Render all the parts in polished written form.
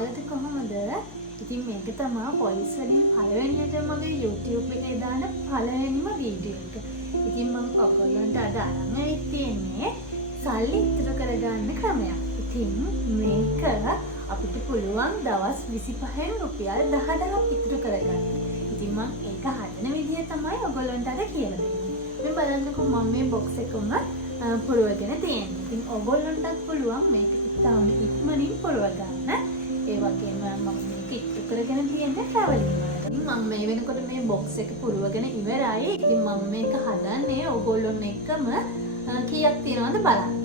ඔයාලට කොහොමද? ඉතින් මේක තමයි වොයිස් වලින් පළවෙනියට මගේ YouTube එකේ දාන පළවෙනිම වීඩියෝ එක. ඉතින් මම ඔයගොල්ලන්ට අද අරන් තියෙන්නේ සල්ලි ඉතුරු කරගන්න ක්‍රමයක්. ඉතින් මේක අපිට පුළුවන් දවස් 25න් රුපියල් 10000ක් ඉතුරු කරගන්න. ඉතින් මම ඒක හදන විදිය තමයි ඔයගොල්ලන්ට අද කියලා දෙන්නේ. මේ බලන්නකෝ මම මේ බොක්ස් එකම පුරවගෙන තියෙන්නේ. ඉතින් ඔයගොල්ලන්ටත් පුළුවන් මේක ඉතාම ඉක්මනින් පුරව ගන්න. ඒ වගේම මම මේක ඉතුරු කරගෙන තියෙන්නේ ට්‍රැවලින් වලට. මම මේ වෙනකොට මේ බොක්ස් එක පුරවගෙන ඉවරයි. ඉතින් මම මේක හදන්නේ ඔයගොල්ලොන් එක්කම කීයක් තියනවද බලන්න.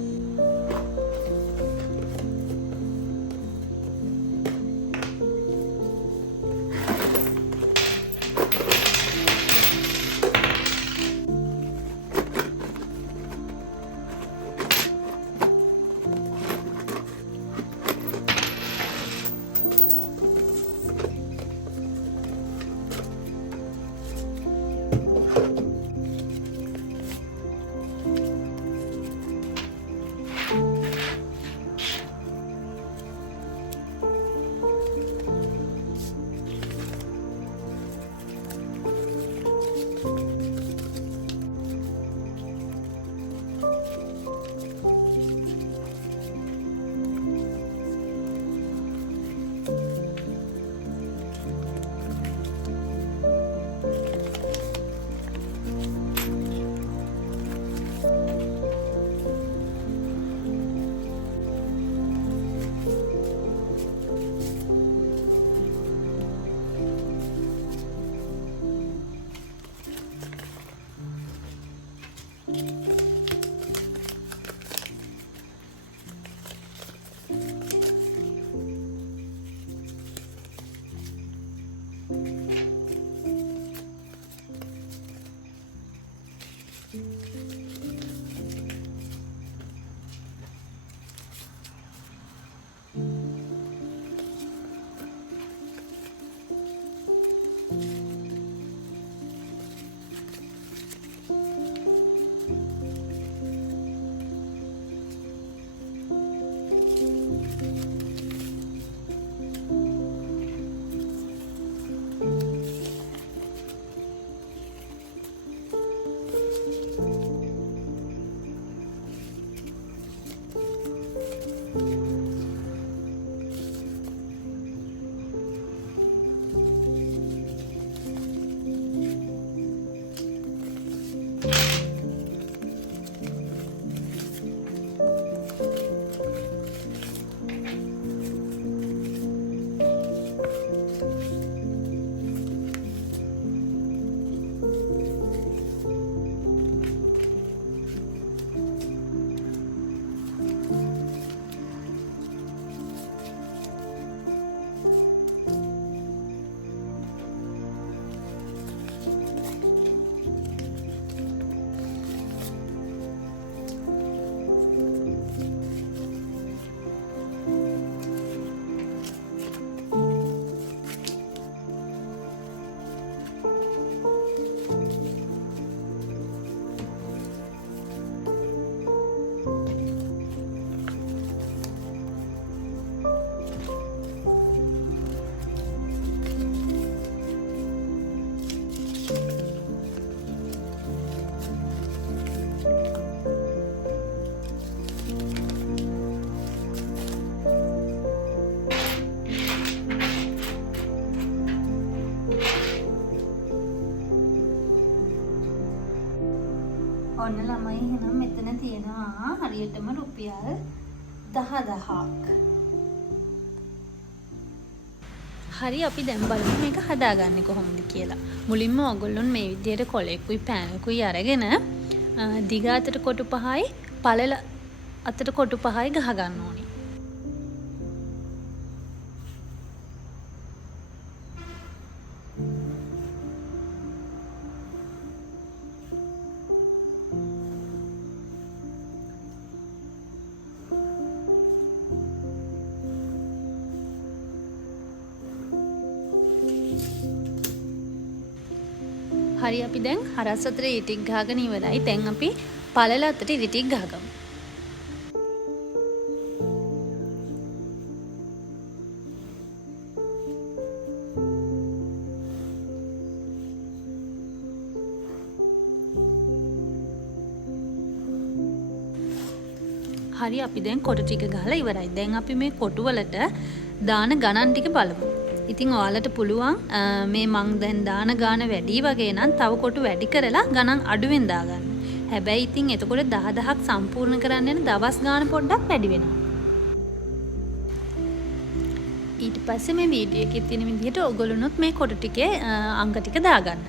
ඔන්න ළමයි එහෙනම් මෙතන තියෙනවා හරියටම රුපියල් 10000ක්. හරි අපි දැන් බලමු මේක හදාගන්නේ කොහොමද කියලා. මුලින්ම ඔයගොල්ලොන් මේ විදිහට කොලෙකුයි පෑනකුයි අරගෙන දිග අතට කොටු 5යි පළල අතට කොටු 5යි ගහ ගන්න ඕනේ. හරි අපි දැන් හරස් අතර ඊටික් ගහගෙන ඉවරයි. දැන් අපි පළල අතට ඊටික් ගහගමු. හරි අපි දැන් කොටු ටික ගහලා ඉවරයි. දැන් අපි මේ කොටු වලට දාන ගණන් ටික බලමු. ඉතින් ඔයාලට පුළුවන් මේ මං දැන් දාන ගාන වැඩි වගේ නම් තව කොටු වැඩි කරලා ගණන් අඩුවෙන් දාගන්න. හැබැයි ඉතින් එතකොට 10000ක් සම්පූර්ණ කරන්න යන දවස් ගාන පොඩ්ඩක් වැඩි වෙනවා. ඊට පස්සේ මේ වීඩියෝ එකේ තියෙන විදිහට ඔයගොල්ලොනුත් මේ කොටු ටිකේ අංක ටික දාගන්න.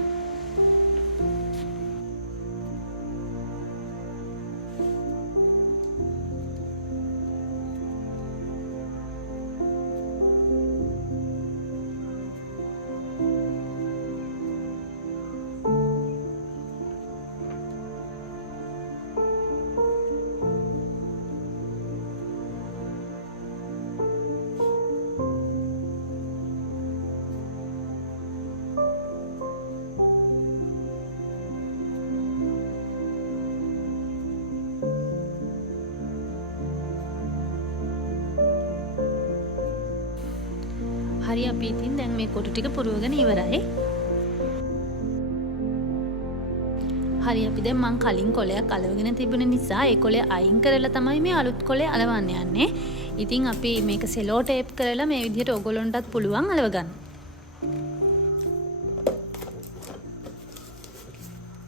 හරි අපි ඉතින් දැන් මේ කොටු ටික පුරවගෙන ඉවරයි. හරි අපි දැන් මං කලින් කොලයක් අලවගෙන තිබුණ නිසා ඒ කොලය අයින් කරලා තමයි මේ අලුත් කොලය අලවන්න යන්නේ. ඉතින් අපි මේක සෙලෝ ටේප් කරලා මේ විදිහට ඔයගොල්ලන්ටත් පුළුවන් අලව ගන්න.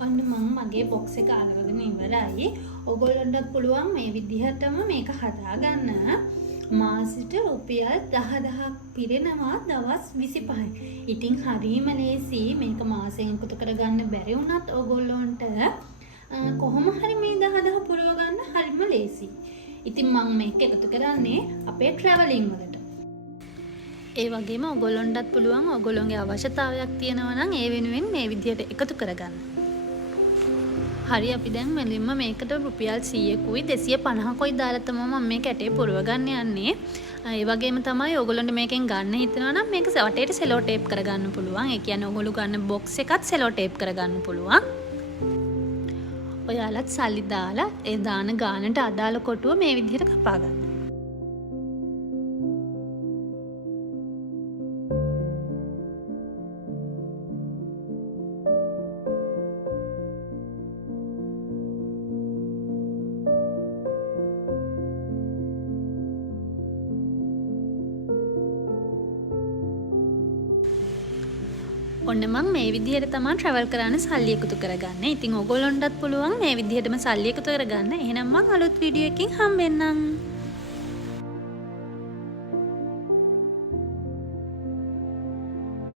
අන්න මං මගේ බොක්ස් එක අලවගෙන ඉවරයි. ඔයගොල්ලන්ටත් පුළුවන් මේ විදිහටම මේක හදාගන්න. මාසෙට රුපියල් 10000ක් පිරෙනවා දවස් 25යි. ඉතින් හරිම ලේසි මේක මාසෙන් එකතු කරගන්න බැරි වුණත් ඔයගොල්ලන්ට කොහොම හරි මේ 10000 පුරව ගන්න හරිම ලේසි. ඉතින් මම මේක එකතු කරන්නේ අපේ ට්‍රැවලින් වලට. ඒ වගේම ඔයගොල්ලන්ටත් පුළුවන් ඔයගොල්ලන්ගේ අවශ්‍යතාවයක් තියෙනවා නම් ඒ වෙනුවෙන් මේ විදිහට එකතු කරගන්න. හරි අපි දැන් මෙලින්ම මේකට රුපියල් 100කුයි 250කුයි දාලා තමයි මම මේ කැටේ පුරව ගන්න යන්නේ. ඒ වගේම තමයි ඔයගොල්ලන්ට මේකෙන් ගන්න හිතනවා නම් මේක වටේට සෙලෝ ටේප් කරගන්න පුළුවන්. ඒ කියන්නේ ඔයගොල්ලෝ ගන්න බොක්ස් එකත් සෙලෝ ටේප් කරගන්න පුළුවන්. ඔයාලත් සල්ලි දාලා ඒ දාන ගානට අදාළ කොටුව මේ විදිහට කපා ගන්න. ඔන්න මං මේ විදිහට තමයි ට්‍රැවල් කරන්න සල්ලි එකතු කරගන්නේ. ඉතින් ඔයගොල්ලන්ටත් පුළුවන් මේ විදිහටම සල්ලි එකතු කරගන්න. එහෙනම් මං අලුත් වීඩියෝ එකකින් හම්බෙන්නම්.